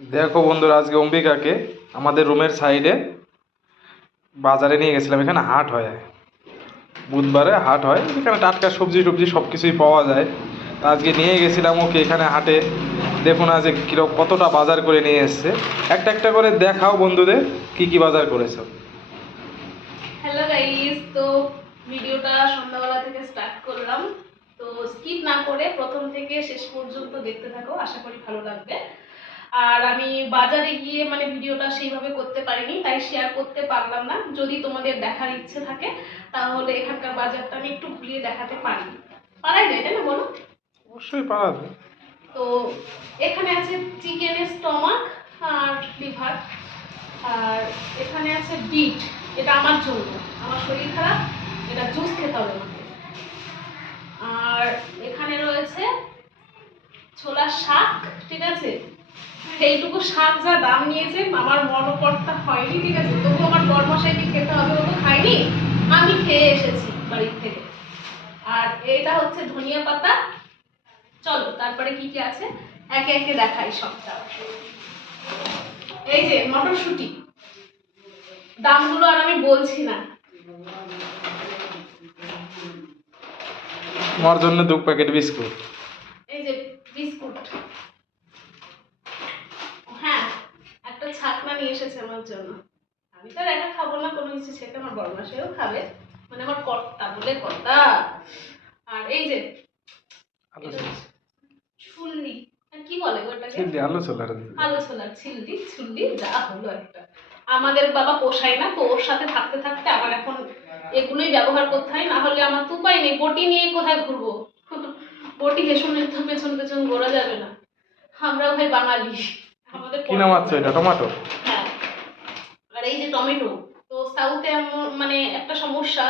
দেখো বন্ধুরা, আজকে অম্বিকাকে আমাদের রুমের সাইডে বাজারে নিয়ে গেছিলাম। এখানে হাট হয়, বুধবারে হাট হয়। এখানে টাটকা সবজি টবজি সব কিছুই পাওয়া যায়। তা আজকে নিয়ে গেছিলাম ওকে এখানে হাটে। দেখুন আজ কিরকম কতটা বাজার করে নিয়ে এসছে। একটা একটা করে দেখাও বন্ধুদের কি কি বাজার করেছো। হ্যালো গাইস, তো ভিডিওটা সন্ধ্যাবেলা থেকে স্টার্ট করলাম। তো স্কিপ না করে প্রথম থেকে শেষ পর্যন্ত দেখতে থাকো, আশা করি ভালো লাগবে। আর আমি বাজারে গিয়ে ভিডিওটা সেইভাবে করতে পারিনি, তাই শেয়ার করতে পারলাম না। যদি তোমাদের দেখার ইচ্ছে থাকে তাহলে এখানকার বাজারটা আমি একটু ঘুরিয়ে দেখাতে পারি। পারাই যায়, তাই না বলো? অবশ্যই পারা যায়। তো এখানে আছে চিকেনের স্টমাক আর লিভার, আর এখানে আছে বিট। এটা আমার জন্য, আমার শরীর খারাপ, এটা জুস খেতে হবে আমাকে। আর এখানে রয়েছে ছোলার শাক, ঠিক আছে। এইটুকু শাক যা দাম নিয়েছে আমার মনোকর্তা হয়নি, ঠিক আছে। তবু আমার বরমশাইকে খেতে হবে, ও তো খাইনি, আমি খেয়ে এসেছি বাড়ির থেকে। আর এটা হচ্ছে ধনিয়া পাতা। চলো তারপরে কি কি আছে একে একে দেখাই সবটা। এই যে মটরশুঁটি, দামগুলো আর আমি বলছি না। তোমার জন্য 2 প্যাকেট বিস্কুট। এই যে বিস্কুট, হ্যাঁ, একটা ছাকনা নিয়ে এসেছে আমার জন্য। আমি তো আর একা খাবো না, কোনো কিছু সেটা আমার বড় মাসেও খাবে, আমার কর্তা বলে কথা। আর এই যে ছুল্লি, কি বলে ওটাকে? আলু ছোলা। আলু ছোলা, ছিল্লি ছুল্লি যা হলো একটা। আমাদের বাবা পোষায় না, তো ওর সাথে থাকতে থাকতে আমার এখন এগুলোই ব্যবহার করতে হয়, না হলে আমার তো উপায় নেই। বটি নিয়ে কোথায় ঘুরবো? বটি হেসনের তো পেছন পেছন ঘোরা যাবে না, আমরা ভাই বাঙালি। আমাদের কি নাম আছে এটা? টমেটো। হ্যাঁ। আর এই যে টমেটো, তো সাউথে একটা সমস্যা,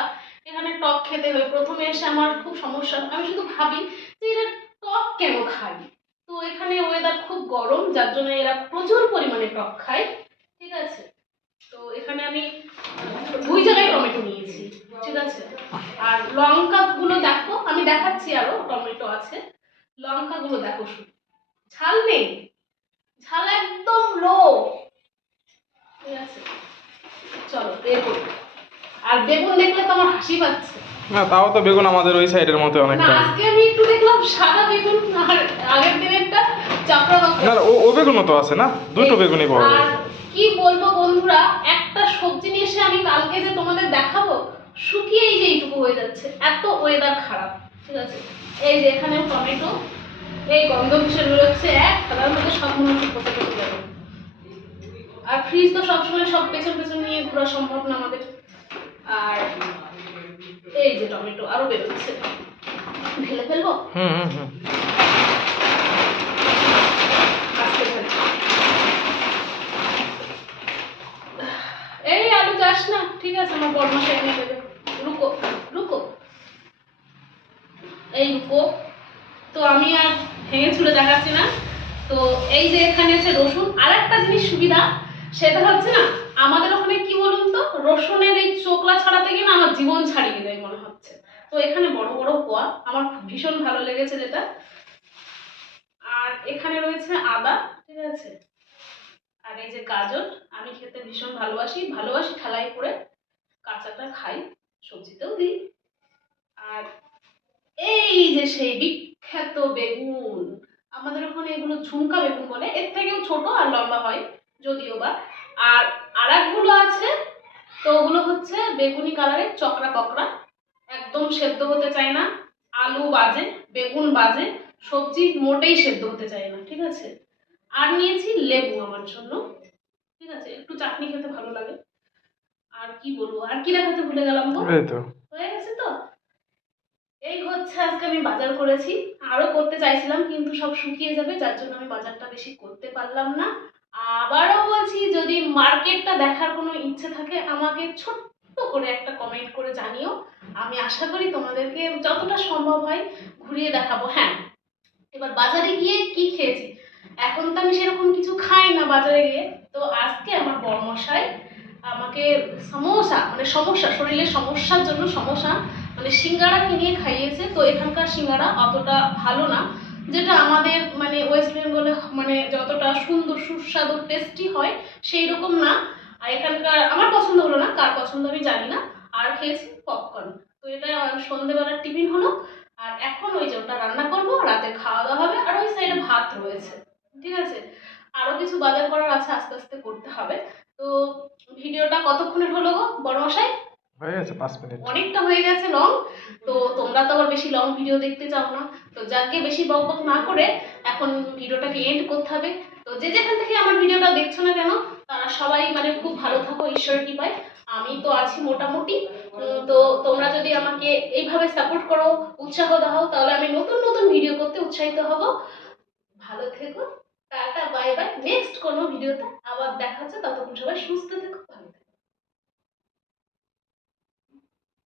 এখানে টক খেতে হয়। প্রথমে এসে আমার খুব সমস্যা, আমি শুধু ভাবি যে এরা টক কেন খায়। তো এখানে ওয়েদার খুব গরম, যার জন্য এরা প্রচুর পরিমাণে টক খায়, ঠিক আছে। তো এখানে আমি 2 জায়গায় টমেটো নিয়েছি, ঠিক আছে। আর লঙ্কা গুলো দেখো, আমি দেখাচ্ছি, আরো টমেটো আছে। লঙ্কা গুলো দেখো, শুধু ঝাল নেই, ঝাল একদম লো, ঠিক আছে। চলো বেগুন, আর বেগুন দেখলে তো আমার হাসি পাচ্ছে। না, তাও তো বেগুন আমাদের ওই সাইডের মতো না, অনেকটা। আজকে আমি একটু দেখলাম সাদা বেগুন, আর আগের দিনেরটা চাপড়া বাঁকা। না, ও বেগুনও তো আছে না, দুটো বেগুনই পাওয়া যায়। আর কি বলবো বন্ধুরা, একটা সবজি নিয়ে এসে আমি কালকে যে তোমাদের দেখাবো, শুকিয়েই যে এইটুকু হয়ে যাচ্ছে, এত ওয়েদার খারাপ, ঠিক আছে। এই যে এখানেও টমেটো, এই গন্ধ ভীষণ বেরোচ্ছে, এক খাবার মধ্যে সব মনে হচ্ছে পচে পচে যাবে। আর ফ্রিজ তো সবসময় সব পেছন পেছন নিয়ে ঘোরা সম্ভব না আমাদের। আর এই যে টমেটো আরো বেরোচ্ছে, ঢেলে ফেলবো। হুম হুম হুম। এই আলু চাস না, ঠিক আছে, আমার বরমাসে এনে দেবে। রুকো রুকো, এই রুকো। তো আমি আর ভেঙে ছুড়ে দেখাচ্ছি না। তো এই যে এখানে আছে রসুন। আর একটা জিনিস সুবিধা, সেটা হচ্ছে না, আমাদের ওখানে কি বলুন তো, রসুনের এই চোকলা ছাড়াতে গিয়ে না আমার জীবন ছাড়িয়ে দেয় মনে হচ্ছে। তো এখানে বড় বড় কোয়া, আমার ভীষণ ভালো লেগেছে যেটা। আর এখানে রয়েছে আদা, ঠিক আছে। আর এই যে গাজর, আমি খেতে ভীষণ ভালোবাসি, ভালোবাসি ঠালাই করে, কাঁচাটা খাই, সবজিতেও দিই। আর এই যে সেই বিখ্যাত বেগুন, আমাদের ওখানে এগুলো ঝুমকা বেগুন বলে, এর থেকেও ছোট আর লম্বা হয় যদিও বা। আর আরেকগুলো আছে, তো ওগুলো হচ্ছে বেগুনি কালারের চকরা পকড়া, একদম সেদ্ধ হতে চায় না। আলু বাজে, বেগুন বাজে, সবজি মোটেই সেদ্ধ হতে চায় না, ঠিক আছে। আর নিয়েছি লেবু আমার জন্য, ঠিক আছে, একটু চাটনি খেতে ভালো লাগে। আর কি বলবো, আর কি দেখাতে ভুলে গেলাম গো? এই তো হয়ে গেছে তো। এই হচ্ছে আজকে আমি বাজার করেছি, আরো করতে চাইছিলাম কিন্তু সব শুকিয়ে যাবে, যার জন্য আমি বাজারটা বেশি করতে পারলাম না। আবারও বলছি, যদি মার্কেটটা দেখার কোনো ইচ্ছে থাকে আমাকে ছোট্ট করে একটা কমেন্ট করে জানিও, আমি আশা করি তোমাদেরকে যতটা সম্ভব হয় ঘুরিয়ে দেখাবো। হ্যাঁ, এবার বাজারে গিয়ে কি খেয়েছি, এখন তো আমি সেরকম কিছু খাই না বাজারে গিয়ে। তো আজকে আমার বড়মশাই আমাকে সমোসা, সমস্যা, শরীরের সমস্যার জন্য সমোসা সিঙ্গাড়া কিনে খাইয়েছে। তো এখানকার সিঙ্গাড়া অতটা ভালো না, যেটা আমাদের মানে ওয়েস্ট বেঙ্গলে মানে যতটা সুন্দর সুস্বাদু টেস্টি হয় সেই রকম না। আর এখানকার আমার পছন্দ হলো না, কার পছন্দ আমি জানি না। আর খেয়েছি পপকর্ন। তো এটা সন্ধ্যেবেলার টিফিন হলো। আর এখন ওই যে ওটা রান্না করবো, রাতে খাওয়া দাওয়া হবে। আর ওই সাইডে ভাত রয়েছে, ঠিক আছে। আরো কিছু বাজার করার আছে, আস্তে আস্তে করতে হবে। তো ভিডিওটা কতক্ষণের হলো গো বড় মশাই? হয়ে গেছে 5 মিনিট। অনেকটা হয়ে গেছে লং। তো তোমরা তো আবার বেশি লং ভিডিও দেখতে চাও না। তো যাকে বেশি বক বক না করে এখন ভিডিওটাকে এন্ড করতে হবে। তো যে যেখান থেকে আমার ভিডিওটা দেখছো না কেন, তারা সবাই মানে খুব ভালো থাকো ঈশ্বরের কৃপায়। আমি তো আছি মোটামুটি। তো তোমরা যদি আমাকে এইভাবে সাপোর্ট করো, উৎসাহ দাও, তাহলে আমি নতুন নতুন ভিডিও করতে উৎসাহিত হব। ভালো থেকো, টাটা বাই বাই। নেক্সট কোনো ভিডিওতে আবার দেখা হচ্ছে, ততক্ষণ সবাই সুস্থ থেকো, ভালো থেকো।